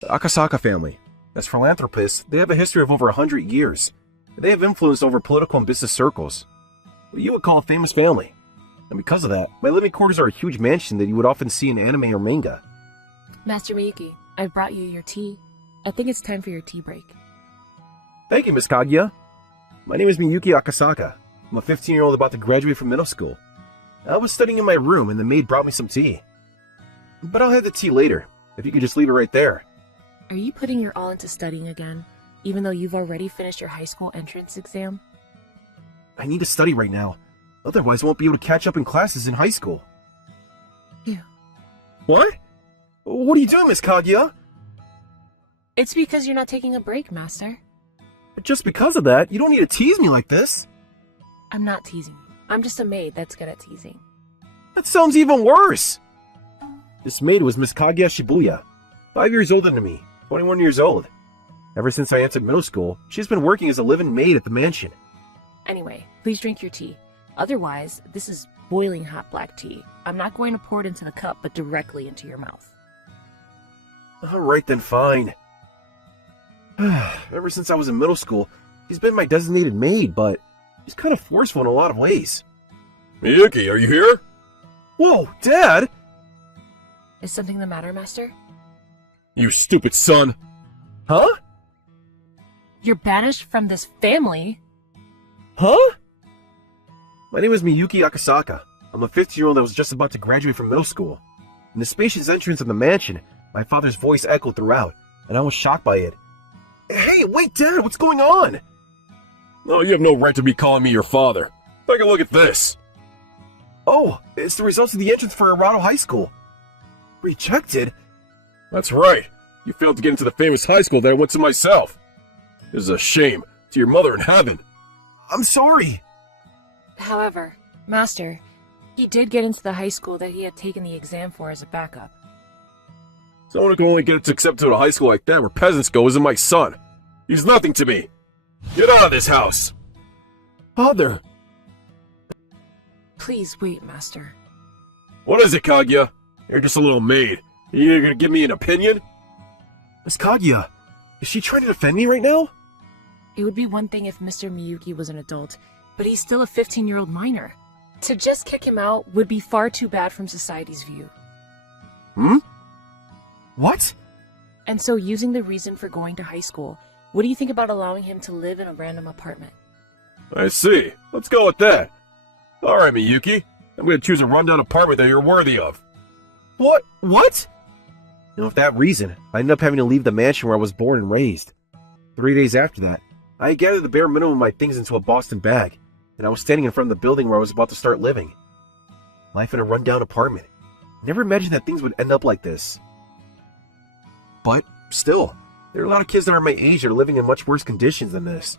The Akasaka family. As philanthropists, they have a history of over 100 years. They have influence over political and business circles. What you would call a famous family. And because of that, my living quarters are a huge mansion that you would often see in anime or manga. Master Miyuki, I've brought you your tea. I think it's time for your tea break. Thank you, Miss Kaguya. My name is Miyuki Akasaka. I'm a 15-year-old about to graduate from middle school. I was studying in my room and the maid brought me some tea. But I'll have the tea later, if you could just leave it right there. Are you putting your all into studying again, even though you've already finished your high school entrance exam? I need to study right now. Otherwise I won't be able to catch up in classes in high school. Yeah. What? What are you doing, Miss Kaguya? It's because you're not taking a break, Master. Just because of that, you don't need to tease me like this. I'm not teasing you. I'm just a maid that's good at teasing. That sounds even worse. This maid was Miss Kaguya Shibuya, 5 years older than me, 21 years old. Ever since I entered middle school, she's been working as a live-in maid at the mansion. Anyway, please drink your tea. Otherwise, this is boiling hot black tea. I'm not going to pour it into the cup, but directly into your mouth. Alright then, fine. Ever since I was in middle school, she's been my designated maid, but she's kind of forceful in a lot of ways. Miyuki, are you here? Whoa, Dad! Is something the matter, Master? You stupid son! Huh? You're banished from this family? Huh? My name is Miyuki Akasaka. I'm a 15-year-old that was just about to graduate from middle school. In the spacious entrance of the mansion, my father's voice echoed throughout, and I was shocked by it. Hey, wait, Dad, what's going on? No, you have no right to be calling me your father. Take a look at this. Oh, it's the results of the entrance for Arado High School. Rejected? That's right. You failed to get into the famous high school that I went to myself. This is a shame to your mother in heaven. I'm sorry. However, Master, he did get into the high school that he had taken the exam for as a backup. Someone who can only get accepted to a high school like that where peasants go isn't my son. He's nothing to me. Get out of this house. Father. Please wait, Master. What is it, Kaguya? You're just a little maid. You gonna give me an opinion? Miss Kaguya, is she trying to defend me right now? It would be one thing if Mr. Miyuki was an adult, but he's still a 15-year-old minor. To just kick him out would be far too bad from society's view. Hmm? What? And so, using the reason for going to high school, what do you think about allowing him to live in a random apartment? I see. Let's go with that. Alright, Miyuki. I'm gonna choose a rundown apartment that you're worthy of. What? What? You know, for that reason, I ended up having to leave the mansion where I was born and raised. 3 days after that, I gathered the bare minimum of my things into a Boston bag, and I was standing in front of the building where I was about to start living. Life in a rundown apartment. Never imagined that things would end up like this. But, still, there are a lot of kids that are my age that are living in much worse conditions than this.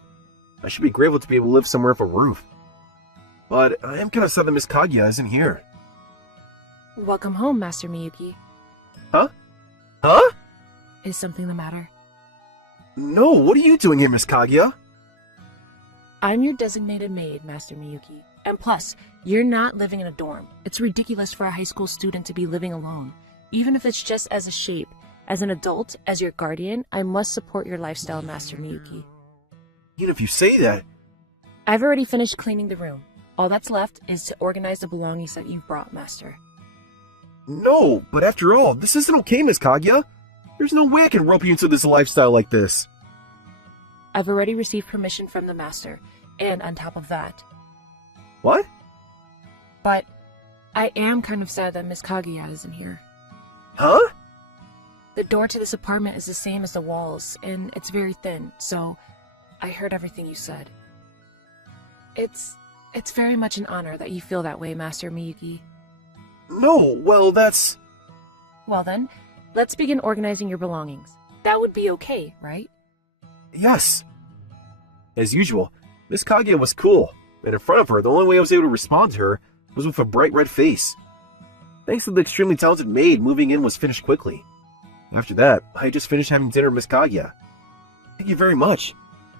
I should be grateful to be able to live somewhere with a roof. But I am kind of sad that Miss Kaguya isn't here. Welcome home, Master Miyuki. Huh? Huh? Is something the matter? No, what are you doing here, Miss Kaguya? I'm your designated maid, Master Miyuki. And plus, you're not living in a dorm. It's ridiculous for a high school student to be living alone, even if it's just as a shape. As an adult, as your guardian, I must support your lifestyle, Master Miyuki. Even if you say that... I've already finished cleaning the room. All that's left is to organize the belongings that you've brought, Master. No, but after all, this isn't okay, Miss Kaguya. There's no way I can rope you into this lifestyle like this. I've already received permission from the Master, and on top of that... What? But I am kind of sad that Miss Kaguya isn't here. Huh? The door to this apartment is the same as the walls, and it's very thin, so I heard everything you said. It's very much an honor that you feel that way, Master Miyuki. No, well, that's... Well then, let's begin organizing your belongings. That would be okay, right? Yes. As usual, Miss Kaguya was cool, and in front of her, the only way I was able to respond to her was with a bright red face. Thanks to the extremely talented maid, moving in was finished quickly. After that, I had just finished having dinner with Miss Kaguya. Thank you very much.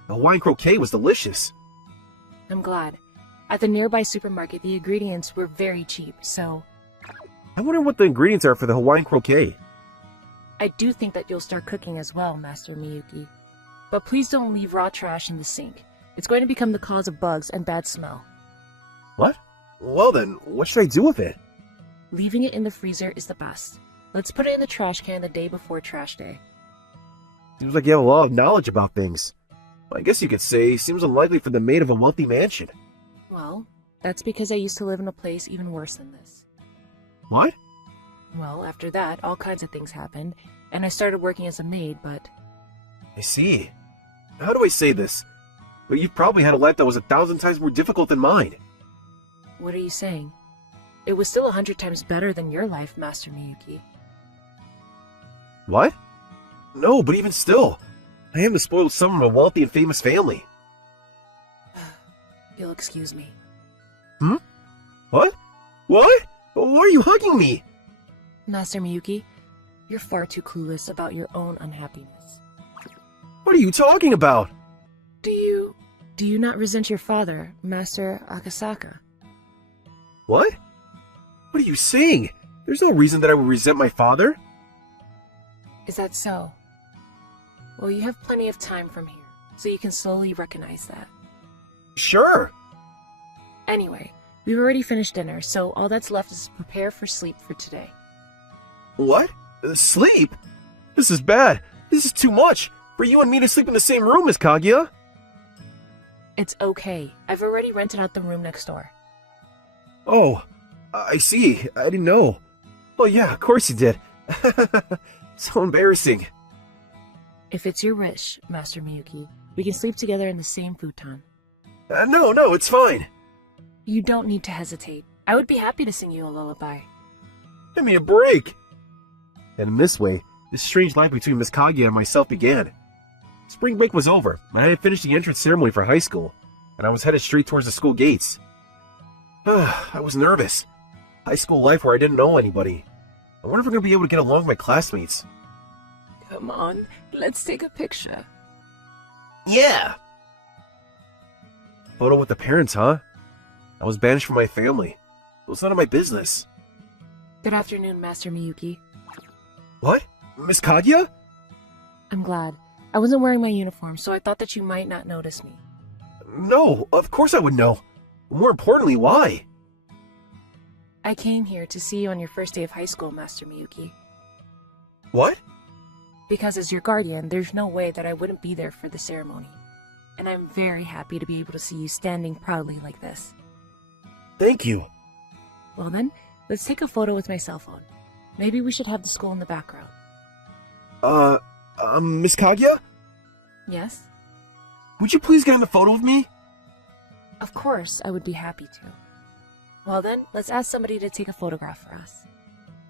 The Hawaiian croquet was delicious. I'm glad. At the nearby supermarket, the ingredients were very cheap, so... I wonder what the ingredients are for the Hawaiian croquet. I do think that you'll start cooking as well, Master Miyuki. But please don't leave raw trash in the sink. It's going to become the cause of bugs and bad smell. What? Well then, what should I do with it? Leaving it in the freezer is the best. Let's put it in the trash can the day before trash day. Seems like you have a lot of knowledge about things. I guess you could say seems unlikely for the maid of a wealthy mansion. Well, that's because I used to live in a place even worse than this. What? Well, after that, all kinds of things happened, and I started working as a maid, but... I see. How do I say this? But you've probably had a life that was 1,000 times more difficult than mine. What are you saying? It was still 100 times better than your life, Master Miyuki. What? No, but even still, I am the spoiled son of a wealthy and famous family. You'll excuse me. Hmm? What? What? Why are you hugging me? Master Miyuki, you're far too clueless about your own unhappiness. What are you talking about? Do you not resent your father, Master Akasaka? What? What are you saying? There's no reason that I would resent my father. Is that so? Well, you have plenty of time from here, so you can slowly recognize that. Sure. Anyway, we've already finished dinner, so all that's left is to prepare for sleep for today. What? Sleep? This is bad. This is too much. For you and me to sleep in the same room, Miss Kaguya. It's okay. I've already rented out the room next door. Oh, I see. I didn't know. Oh yeah, of course you did. So embarrassing. If it's your wish, Master Miyuki, we can sleep together in the same futon. No, it's fine. You don't need to hesitate. I would be happy to sing you a lullaby. Give me a break. And in this way, this strange life between Miss Kaguya and myself began. Spring break was over, and I had finished the entrance ceremony for high school, and I was headed straight towards the school gates. I was nervous. High school life where I didn't know anybody. I wonder if I'm going to be able to get along with my classmates. Come on, let's take a picture. Yeah! Photo with the parents, huh? I was banished from my family. It was none of my business. Good afternoon, Master Miyuki. What? Miss Kaguya? I'm glad. I wasn't wearing my uniform, so I thought that you might not notice me. No, of course I would know. More importantly, why? I came here to see you on your first day of high school, Master Miyuki. What? Because as your guardian, there's no way that I wouldn't be there for the ceremony. And I'm very happy to be able to see you standing proudly like this. Thank you. Well then, let's take a photo with my cell phone. Maybe we should have the school in the background. Miss Kaguya? Yes? Would you please get in the photo with me? Of course, I would be happy to. Well then, let's ask somebody to take a photograph for us.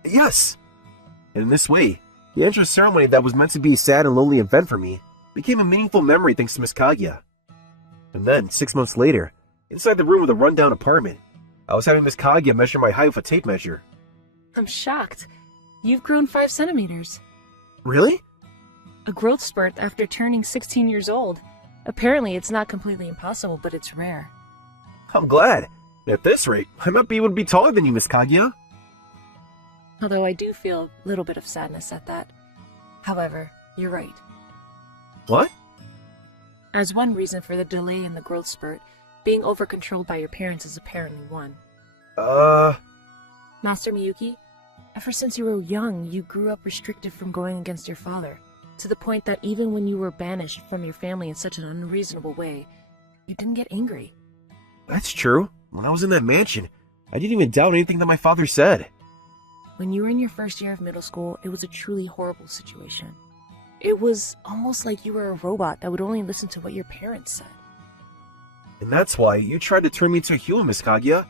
Yes! And in this way, the entrance ceremony that was meant to be a sad and lonely event for me became a meaningful memory thanks to Miss Kaguya. And then, 6 months later, inside the room of the rundown apartment, I was having Miss Kaguya measure my height with a tape measure. I'm shocked. You've grown 5 centimeters. Really? A growth spurt after turning 16 years old. Apparently, it's not completely impossible, but it's rare. I'm glad. At this rate, I might be able to be taller than you, Miss Kaguya. Although I do feel a little bit of sadness at that. However, you're right. What? As one reason for the delay in the growth spurt, being over-controlled by your parents is apparently one. Master Miyuki, ever since you were young, you grew up restricted from going against your father, to the point that even when you were banished from your family in such an unreasonable way, you didn't get angry. That's true. When I was in that mansion, I didn't even doubt anything that my father said. When you were in your first year of middle school, it was a truly horrible situation. It was almost like you were a robot that would only listen to what your parents said. And that's why you tried to turn me into a human, Miss Kaguya.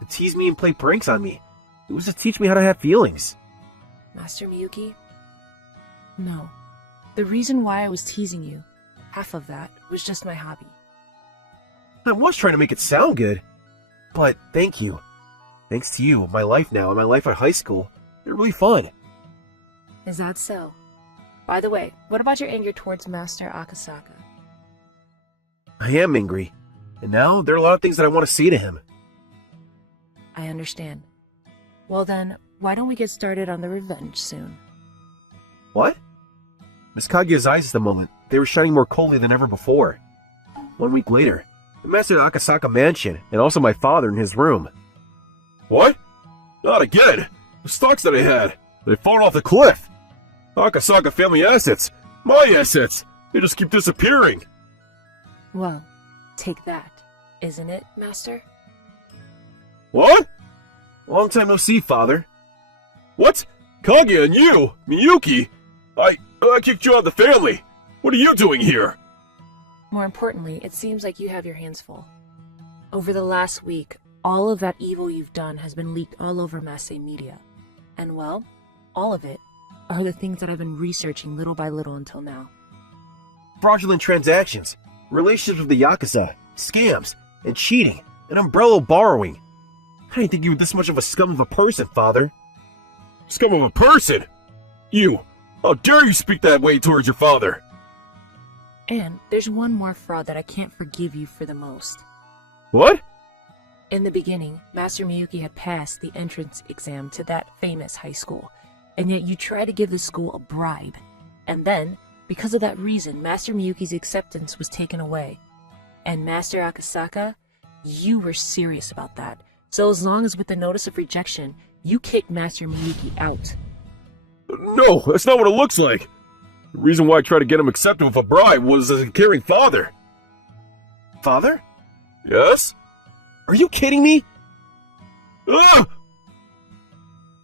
To tease me and play pranks on me. It was to teach me how to have feelings. Master Miyuki? No. The reason why I was teasing you, half of that, was just my hobby. I was trying to make it sound good. But thank you. Thanks to you, my life now and my life at high school, they're really fun. Is that so? By the way, what about your anger towards Master Akasaka? I am angry. And now, there are a lot of things that I want to say to him. I understand. Well then, why don't we get started on the revenge soon? What? Miss Kaguya's eyes at the moment, they were shining more coldly than ever before. 1 week later, I mastered the Akasaka mansion, and also my father in his room. What? Not again! The stocks that I had, they've fallen off the cliff! Akasaka family assets! My assets! They just keep disappearing! Well, take that, isn't it, Master? What? Long time no see, Father. What? Kaguya and you? Miyuki? I kicked you out of the family! What are you doing here? More importantly, it seems like you have your hands full. Over the last week, all of that evil you've done has been leaked all over mass media. And well, all of it are the things that I've been researching little by little until now. Fraudulent transactions, relationships with the Yakuza, scams, and cheating, and umbrella borrowing. I didn't think you were this much of a scum of a person, Father. Scum of a person? You! How dare you speak that way towards your father? And there's one more fraud that I can't forgive you for the most. What? In the beginning, Master Miyuki had passed the entrance exam to that famous high school, and yet you tried to give the school a bribe. And then, because of that reason, Master Miyuki's acceptance was taken away. And Master Akasaka, you were serious about that. So as long as with the notice of rejection, you kicked Master Miyuki out. No, that's not what it looks like. The reason why I tried to get him accepted with a bribe was as a caring father. Father? Yes? Are you kidding me? Ah!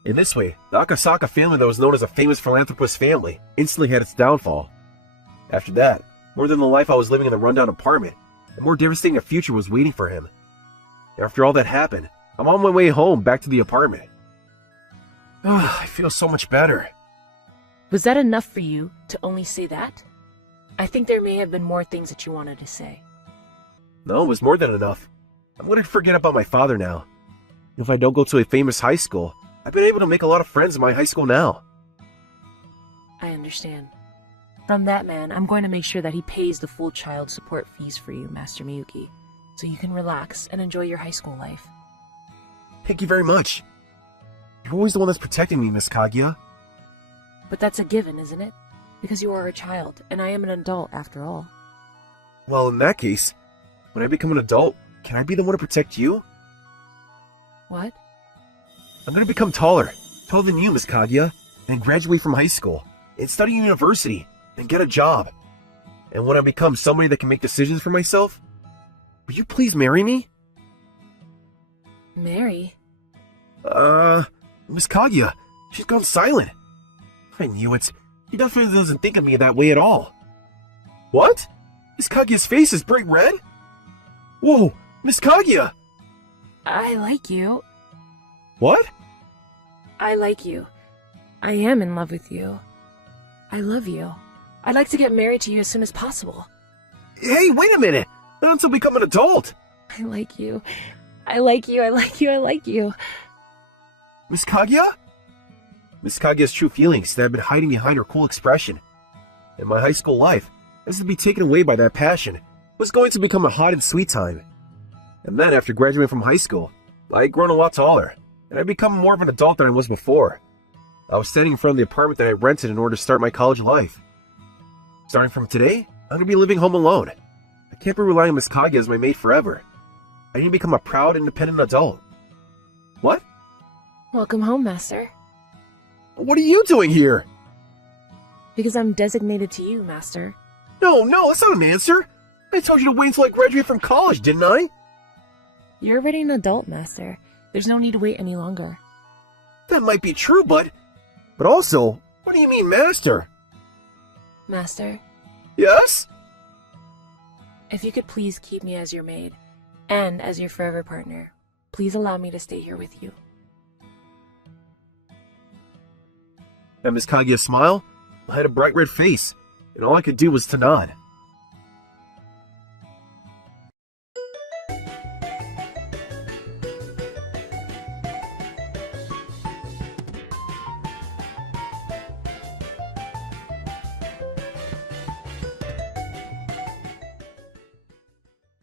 In this way, the Akasaka family that was known as a famous philanthropist family instantly had its downfall. After that, more than the life I was living in the rundown apartment, a more devastating a future was waiting for him. After all that happened, I'm on my way home back to the apartment. I feel so much better. Was that enough for you to only say that? I think there may have been more things that you wanted to say. No, it was more than enough. I'm going to forget about my father now. If I don't go to a famous high school, I've been able to make a lot of friends in my high school now. I understand. From that man, I'm going to make sure that he pays the full child support fees for you, Master Miyuki, so you can relax and enjoy your high school life. Thank you very much. You're always the one that's protecting me, Miss Kaguya. But that's a given, isn't it? Because you are a child, and I am an adult after all. Well, in that case, when I become an adult, can I be the one to protect you? What? I'm going to become taller than you, Miss Kaguya, and graduate from high school, and study university, and get a job. And when I become somebody that can make decisions for myself, will you please marry me? Marry? Miss Kaguya, she's gone silent. I knew it. She definitely doesn't think of me that way at all. What? Miss Kaguya's face is bright red? Whoa, Miss Kaguya! I like you. What? I like you. I am in love with you. I love you. I'd like to get married to you as soon as possible. Hey, wait a minute! Not until we become an adult! I like you. I like you, I like you, I like you. Miss Kaguya? Miss Kaguya's true feelings that have been hiding behind her cool expression. And my high school life, as to be taken away by that passion, was going to become a hot and sweet time. And then after graduating from high school, I had grown a lot taller, and I'd become more of an adult than I was before. I was standing in front of the apartment that I rented in order to start my college life. Starting from today, I'm going to be living home alone. I can't be relying on Miss Kaguya as my maid forever. I need to become a proud, independent adult. What? Welcome home, Master. What are you doing here? Because I'm designated to you, Master. No, that's not an answer. I told you to wait until I graduate from college, didn't I? You're already an adult, Master. There's no need to wait any longer. That might be true, but also, what do you mean, Master? Master, Yes? if you could please keep me as your maid, and as your forever partner, please allow me to stay here with you. At Miss Kaguya's smile, I had a bright red face, and all I could do was to nod.